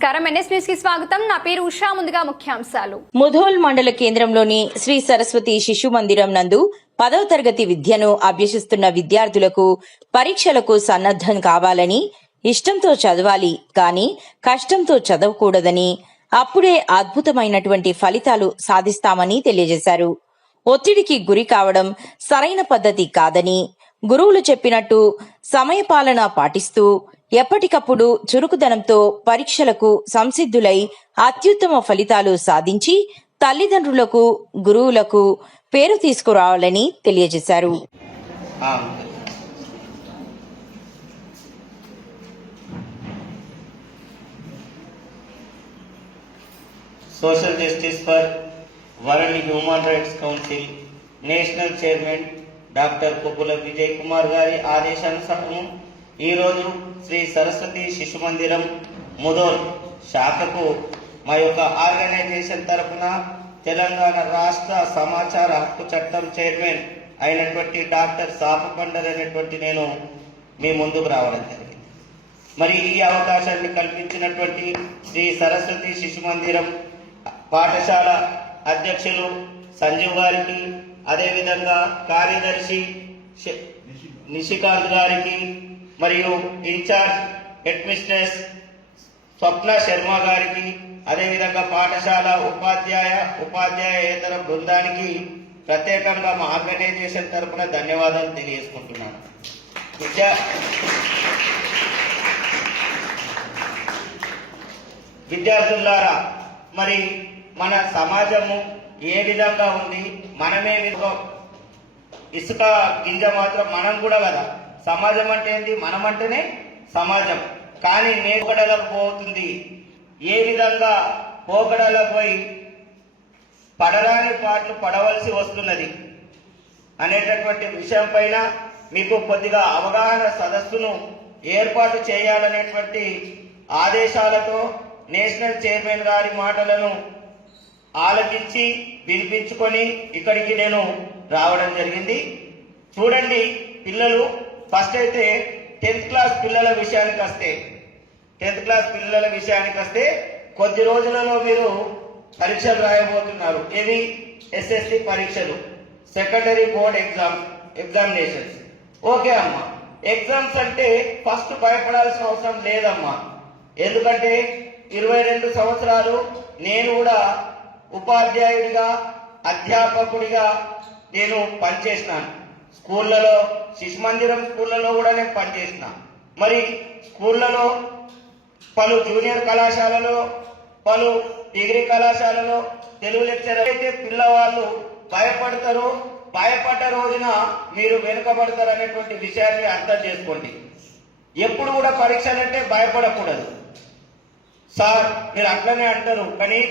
నమస్కారం, NS news కి స్వాగతం. నా పేరు ఉషా. ముందుగా ముఖ్యాంశాలు. ముధోల్ మండల కేంద్రంలోని శ్రీ సరస్వతి శిశు మందిరం నందు 10వ తరగతి విద్యను అభ్యసిస్తున్న విద్యార్థులకు పరీక్షలకు సన్నద్ధం కావాలని, ఇష్టంతో చదవాలి కానీ కష్టంతో చదవకూడదని, అప్పుడే అద్భుతమైనటువంటి ఫలితాలు సాధిస్తామని తెలియజేశారు. ఒత్తిడికి గురి కావడం సరైన పద్ధతి కాదని, గురువులు చెప్పినట్టు సమయపాలన పాటిస్తూ ఎప్పటికప్పుడు చురుకుదనంతో పరీక్షలకు సంసిద్ధులై అత్యుత్తమ ఫలితాలు సాధించి తల్లిదండ్రులకు, గురువులకు పేరు తీసుకురావాలని తెలియజేశారు. Social justice for world human rights council national chairman doctor Koppula Vijay Kumar గారి ఆదేశానుసారం ఈరోజు శ్రీ సరస్వతి శిశు మందిరం ముధోల్ శాఖకు మా యొక్క ఆర్గనైజేషన్ తరఫున తెలంగాణ రాష్ట్ర సమాచార హక్కు చట్టం చైర్మన్ అయినటువంటి డాక్టర్ సాపకొండర్ అనేటువంటి నేను మీ ముందుకు రావడం జరిగింది. మరి ఈ అవకాశాన్ని కల్పించినటువంటి శ్రీ సరస్వతి శిశు మందిరం పాఠశాల అధ్యక్షులు సంజీవ్ గారికి, అదేవిధంగా కార్యదర్శి నిషికాంత్ గారికి, మరియు ఇన్ఛార్జ్ హెడ్ మిస్ట్రెస్ స్వప్న శర్మ గారికి, అదేవిధంగా పాఠశాల ఉపాధ్యాయేతర బృందానికి ప్రత్యేకంగా మా ఆర్గనైజేషన్ తరఫున ధన్యవాదాలు తెలియజేసుకుంటున్నాను. విద్యార్థులారా, మరి మన సమాజము ఏ విధంగా ఉంది, మనమే ఇసుక గింజ మాత్రం మనం కూడా కదా. సమాజం అంటే ఏంటి? మనం అంటేనే సమాజం. కానీ పోకడలకు పోతుంది. ఏ విధంగా పోకడలకు పోయి పడరాని పాటలు పడవలసి వస్తున్నది అనేటటువంటి విషయం పైన మీకు కొద్దిగా అవగాహన సదస్సును ఏర్పాటు చేయాలనేటువంటి ఆదేశాలతో నేషనల్ చైర్మన్ గారి మాటలను ఆలకించి వినిపించుకొని ఇక్కడికి నేను రావడం జరిగింది. చూడండి పిల్లలు, ఫస్ట్ అయితే 10th క్లాస్ పిల్లల విషయానికి వస్తే కొద్ది రోజులలో మీరు పరీక్షలు రాయబోతున్నారు. ఇవి ఎస్ఎస్సి పరీక్షలు, సెకండరీ బోర్డ్ ఎగ్జామినేషన్స్. ఓకే అమ్మా, ఎగ్జామ్స్ అంటే ఫస్ట్ భయపడాల్సిన అవసరం లేదమ్మా. ఎందుకంటే 22 సంవత్సరాలు నేను కూడా ఉపాధ్యాయుడిగా, అధ్యాపకుడిగా నేను పనిచేసినాను. స్కూళ్ళలో, శిశు మందిరం స్కూళ్ళలో కూడా నేను పనిచేసిన. మరి స్కూళ్ళలో, పలు జూనియర్ కళాశాలలో, పలు డిగ్రీ కళాశాలలో తెలుగు లెక్చరర్ అయితే పిల్లవాళ్ళు భయపడతారు. భయపడ్డ రోజున మీరు వెనుకబడతారు అనేటువంటి విషయాన్ని అర్థం చేసుకోండి. ఎప్పుడు కూడా పరీక్షలంటే భయపడకూడదు. సార్ మీరు అట్లనే అంటారు, కానీ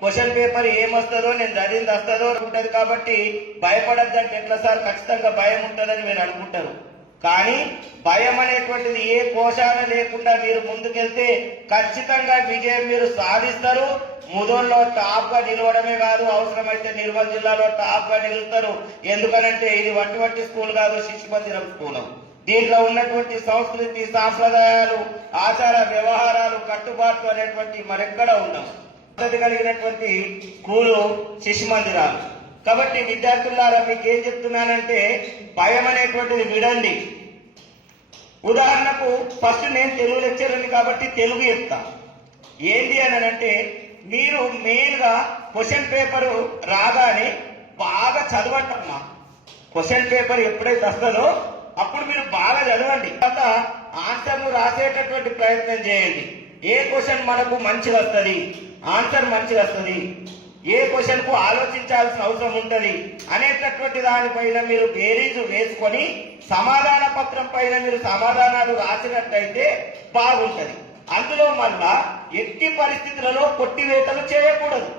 క్వశ్చన్ పేపర్ ఏమొస్తుందో, నేను చదివింది వస్తుందో ఉంటుంది కాబట్టి భయపడద్దంటే ఎట్లా సార్? ఖచ్చితంగా భయం ఉంటుందని మీరు అనుకుంటారు. కానీ భయం అనేటువంటిది ఏ కోశాన లేకుండా మీరు ముందుకెళ్తే ఖచ్చితంగా విజయం మీరు సాధిస్తారు. ముధోల్లో టాప్ గా నిలవడమే కాదు, అవసరమైతే నిర్మల్ జిల్లాలో టాప్ గా నిలుస్తారు. ఎందుకనంటే ఇది వట్టి స్కూల్ కాదు, శిశు మందిరం స్కూల్. దీంట్లో ఉన్నటువంటి సంస్కృతి, సాంప్రదాయాలు, ఆచార వ్యవహారాలు, కట్టుబాట్లు అనేటువంటి మరెక్కడ ఉండవు. పద్ధతి కలిగినటువంటి స్కూలు శిశు మందిరాలు. కాబట్టి విద్యార్థులారా, మీకు ఏం చెప్తున్నానంటే భయం అనేటువంటిది విడండి. ఉదాహరణకు ఫస్ట్ నేను తెలుగు లెక్చరర్ని కాబట్టి తెలుగు చెప్తా. ఏంటి అని అంటే, మీరు మెయిన్గా క్వశ్చన్ పేపరు రాగానే బాగా చదవంటమ్మా. క్వశ్చన్ పేపర్ ఎప్పుడైతే వస్తుందో అప్పుడు మీరు బాగా చదవండి. తర్వాత ఆన్సర్ను రాసేటటువంటి ప్రయత్నం చేయండి. ఏ క్వశ్చన్ మనకు మంచిగా వస్తుంది, ఆన్సర్ మంచిగా వస్తుంది, ఏ క్వశ్చన్ కు ఆలోచించాల్సిన అవసరం ఉంటుంది అనేటటువంటి దానిపైన మీరు బేరీజు వేసుకొని సమాధాన పత్రం పైన మీరు సమాధానాలు రాసినట్లయితే బాగుంటది. అందులో మళ్ళా ఎట్టి పరిస్థితులలో కొట్టివేతలు చేయకూడదు.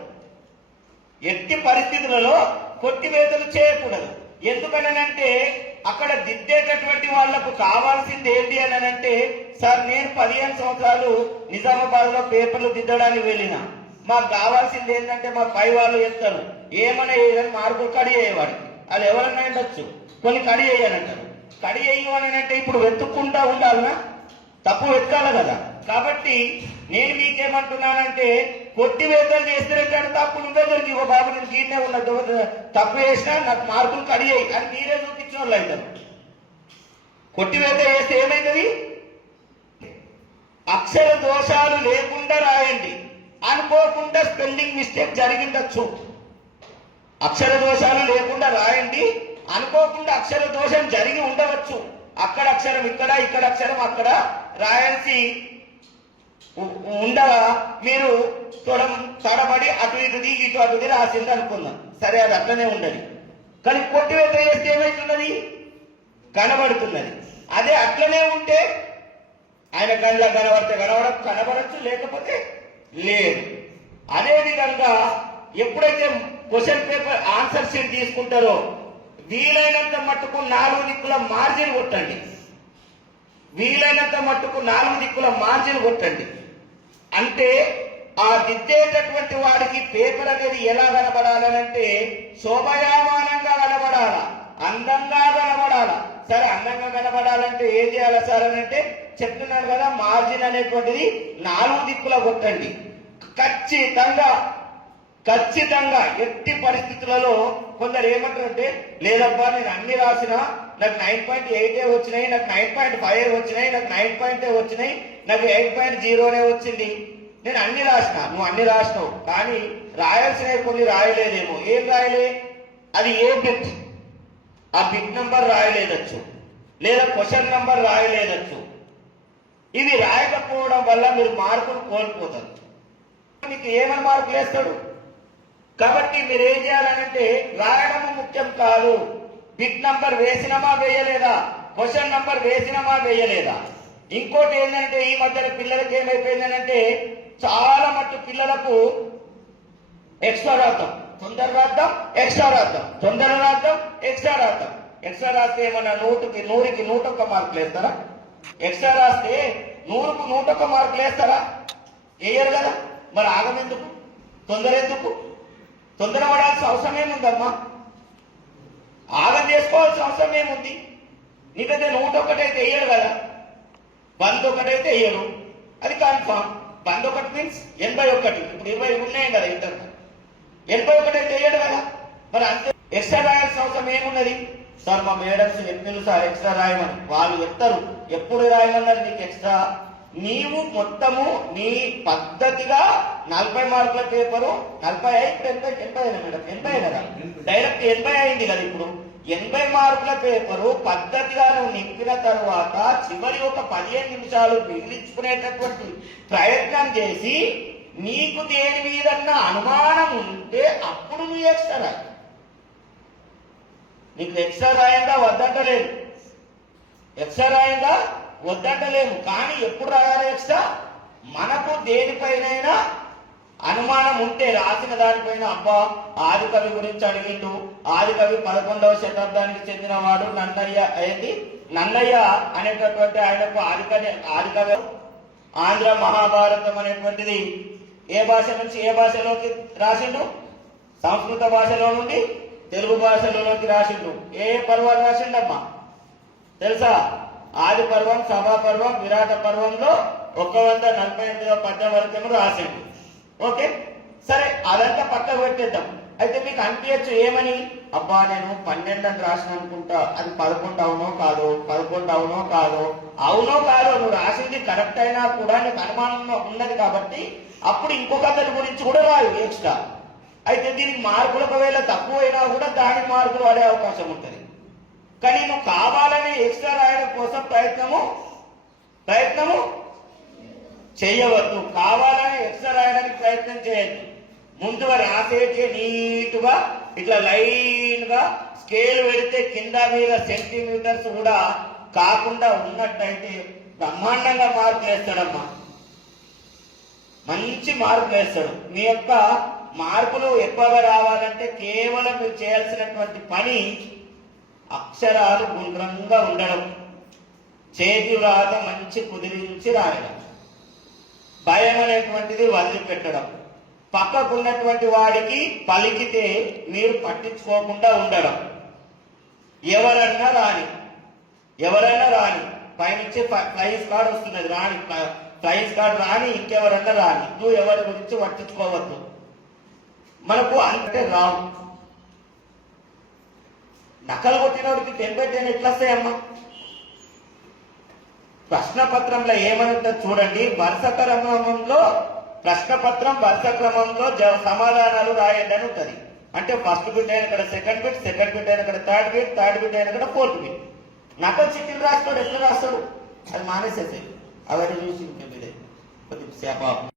ఎందుకనంటే అక్కడ దిద్దేటటువంటి వాళ్లకు కావాల్సింది ఏంటి అని అంటే, సార్ నేను 15 సంవత్సరాలు నిజామాబాద్ లో పేపర్లు దిద్దడానికి వెళ్ళిన, మాకు కావాల్సింది ఏంటంటే మా పై వాళ్ళు చెప్తారు ఏమన్నా ఏదని మార్కులు కడి అయ్యేవాడికి. వాళ్ళు ఎవరన్నా ఉండొచ్చు, కొన్ని కడి అయ్యానంటారు. కడి అయ్యి అని అంటే ఇప్పుడు వెతుక్కుంటా ఉండాలనా? తప్పు వెతకాలి కదా. కాబట్టి నేను మీకేమంటున్నానంటే కొట్టివేతలు చేస్తారంటే తప్పు నువ్వే దొరికి ఒక బాబు నేను గీనే ఉన్న తప్పు చేసినా నాకు మార్కులు కడియాయి అని మీరే చూపించిన వాళ్ళు అవుతారు. కొట్టివేత చేస్తే ఏమైతుంది? అక్షర దోషాలు లేకుండా రాయండి. అనుకోకుండా స్పెల్లింగ్ మిస్టేక్ జరిగిండొచ్చు. అక్షర దోషాలు లేకుండా రాయండి. అనుకోకుండా అక్షర దోషం జరిగి ఉండవచ్చు. అక్కడ అక్షరం ఇక్కడ, ఇక్కడ అక్షరం అక్కడ రాయాల్సి ఉండగా మీరు తడబడి అటు ఇటుది ఇటు అటుది రాసింది అనుకుందాం. సరే, అది అట్లనే ఉండదు. కానీ కొట్టివేత చేస్తే ఏమైతున్నది? కనబడుతున్నది. అదే అట్లనే ఉంటే ఆయన కళ్ళ కనబడచ్చు, లేకపోతే లేదు. అదేవిధంగా ఎప్పుడైతే క్వశ్చన్ పేపర్ ఆన్సర్ షీట్ తీసుకుంటారో వీలైనంత మట్టుకు 4 దిక్కుల మార్జిన్ కొట్టండి. వీలైనంత మట్టుకు 4 దిక్కుల మార్జిన్ కొట్టండి. అంటే ఆ దిద్దేటటువంటి వాడికి పేపర్ అనేది ఎలా కనబడాలనంటే శోభయామానంగా కనబడాల, అందంగా కనబడాల. సరే, అందంగా కనబడాలంటే ఏం చేయాలి సార్ అని అంటే చెప్తున్నాను కదా, మార్జిన్ అనేటువంటిది 4 దిక్కుల కొట్టండి. ఖచ్చితంగా ఎట్టి పరిస్థితులలో కొందరు ఏమంటారంటే లేదబ్బా నేను అన్ని రాసినా నాకు 9.8 వచ్చినాయి, నాకు 9.5 వచ్చినాయి, నాకు 9 వచ్చినాయి, నాకు 8.0 వచ్చింది, నేను అన్ని రాసిన. నువ్వు అన్ని రాసినావు, కానీ రాయాల్సినవి కొన్ని రాయలేదేమో. ఏం రాయలే? అది ఏ బిట్, ఆ బిట్ నంబర్ రాయలేదచ్చు, లేదా క్వశ్చన్ నంబర్ రాయలేదచ్చు. ఇవి రాయకపోవడం వల్ల మీరు మార్కులు కోల్పోతారు. మీకు ఏమైనా మార్కులు వేస్తాడు. కాబట్టి మీరు ఏం చేయాలనంటే రాయడం ముఖ్యం కాదు. బిట్ నంబర్ వేసినమా వేయలేదా, క్వశ్చన్ నంబర్ వేసినమా వేయలేదా. ఇంకోటి ఏంటంటే ఈ మధ్యన పిల్లలకి ఏమైపోయిందనంటే చాలా మట్టు పిల్లలకు ఎక్స్ట్రా రాద్దాం, తొందర రాద్దాం, ఎక్స్ట్రా రాద్దాం, తొందర రాద్దాం, ఎక్స్ట్రా రాద్దాం. ఎక్స్ట్రా రాస్తే ఏమన్నా 100కి 101 మార్కులు వేస్తారా? ఎక్స్ట్రా రాస్తే 100కు 101 మార్కులు వేస్తారా? వేయరు కదా. మరి ఆగమెందుకు, తొందర ఎందుకు? తొందర పడాల్సిన అవసరం ఏముందమ్మా? ఆగం చేసుకోవాల్సిన అవసరం ఏముంది? నీకైతే 101 అయితే వేయరు కదా, 101 అయితే వేయరు, అది కన్ఫామ్. 101 మీన్స్ 81. ఇప్పుడు 20 ఉన్నాయి కదా ఇంటర్, 81 అయితే వేయడు కదా. మరి అంతే. ఎక్స్ట్రా రాయాల్సిన అవసరం ఏమున్నది? సార్ మా మేడమ్స్ చెప్పింది సార్ ఎక్స్ట్రా రాయమని. వాళ్ళు చెప్తారు ఎప్పుడు రాయమన్నారు నీకు ఎక్స్ట్రా. నీవు మొత్తము నీ పద్ధతిగా 40 మార్కుల పేపరు 80 మేడం 80 కదా, డైరెక్ట్ 80 అయింది కదా. ఇప్పుడు 80 మార్కుల పేపరు పద్ధతిగా నువ్వు నింపిన తర్వాత చివరి ఒక 15 నిమిషాలు మిగిలించుకునేటటువంటి ప్రయత్నం చేసి నీకు దేని మీదన్నా అనుమానం ఉంటే అప్పుడు నువ్వు ఎక్స్ట్రా రాయి. నీకు ఎక్స్ట్రా రాయంగా వద్దంటలేదు, ఎక్స్ట్రా రాయంగా వద్దంటలేము. కానీ ఎప్పుడు రాయాలి ఎక్స్ట్రా? మనకు దేనిపైనైనా అనుమానం ఉంటే, రాసిన దానిపైన అబ్బా ఆదికవి గురించి అడిగిండు, ఆదికవి 11వ శతాబ్దానికి చెందినవాడు నన్నయ్య అనేటటువంటి ఆయనకు ఆదికవి ఆంధ్ర మహాభారతం అనేటువంటిది ఏ భాష నుంచి ఏ భాషలోకి రాసిండు? సంస్కృత భాషలో నుండి తెలుగు భాషలోకి రాసిండు. ఏ పర్వాలు రాసిండమ్మా తెలుసా? ఆది పర్వం, సభా పర్వం, విరాట పర్వంలో 148వ పద్యం వరకేమో రాసిండు. ఓకే, సరే అదంతా పక్కకు పెట్టేద్దాం. అయితే మీకు అనిపించచ్చు ఏమని, అబ్బా నేను 12 అని రాసిన అనుకుంటా, అది 11 అవునో కాదో, 11 అవునో కాదో. అవునో కాదో నువ్వు రాసింది కరెక్ట్ అయినా కూడా నీకు అనుమానం ఉన్నది కాబట్టి అప్పుడు ఇంకొక అతని గురించి కూడా రాయు ఎక్స్ట్రా. అయితే దీనికి మార్కులు ఒకవేళ తక్కువైనా కూడా దానికి మార్కులు పడే అవకాశం ఉంటుంది. కానీ నువ్వు కావాలని ఎక్స్ట్రా రాయడం కోసం ప్రయత్నము చేయవద్దు. కావాలని ఎక్స్ట్రా రాయడానికి ప్రయత్నం చేయొద్దు. ముందుగా రాసేటి నీటుగా ఇట్లా లైన్ గా స్కేల్ పెడితే కింద మీద సెంటీమీటర్స్ కూడా కాకుండా ఉన్నట్టయితే బ్రహ్మాండంగా మార్కులు వేస్తాడమ్మా, మంచి మార్కులు వేస్తాడు. మీ యొక్క మార్కులు ఎక్కువగా రావాలంటే కేవలం మీరు చేయాల్సినటువంటి పని అక్షరాలు గుండ్రంగా ఉండడం, చేతి రాత మంచి కుదిరించి రాయడం, భయం అనేటువంటిది వదిలిపెట్టడం, పక్కకున్నటువంటి వాడికి పలికితే మీరు పట్టించుకోకుండా ఉండడం. ఎవరన్నా రాని పైనుంచి ఫ్లై స్క్వాడ్ వస్తున్నది, రాని ఫ్లయింగ్ స్క్వాడ్ రాని ఇంకెవరన్నా రాని, నువ్వు ఎవరి గురించి పట్టించుకోవద్దు. మనకు అంటే రావు. నకలు కొట్టినోడికి పెంపెట్టేని ఎట్లా వస్తాయమ్మా? ప్రశ్నపత్రంలో ఏమనుందో చూడండి. వరుస క్రమంలో ప్రశ్నపత్రం వరుస క్రమంలో సమాధానాలు రాయండి అని ఉంటుంది. అంటే ఫస్ట్ బిట్ అయిన ఇక్కడ సెకండ్ బిట్, సెకండ్ బిట్ అయిన ఇక్కడ థర్డ్ బిట్, థర్డ్ బిట్ అయిన ఇక్కడ ఫోర్త్ బిట్. నకలు చిట్టీలు రాస్తాడు, ఎట్లా రాస్తాడు? అది మానేసేసాయి. అవన్నీ చూసి ఇంకా మీరే కొద్దిసేపు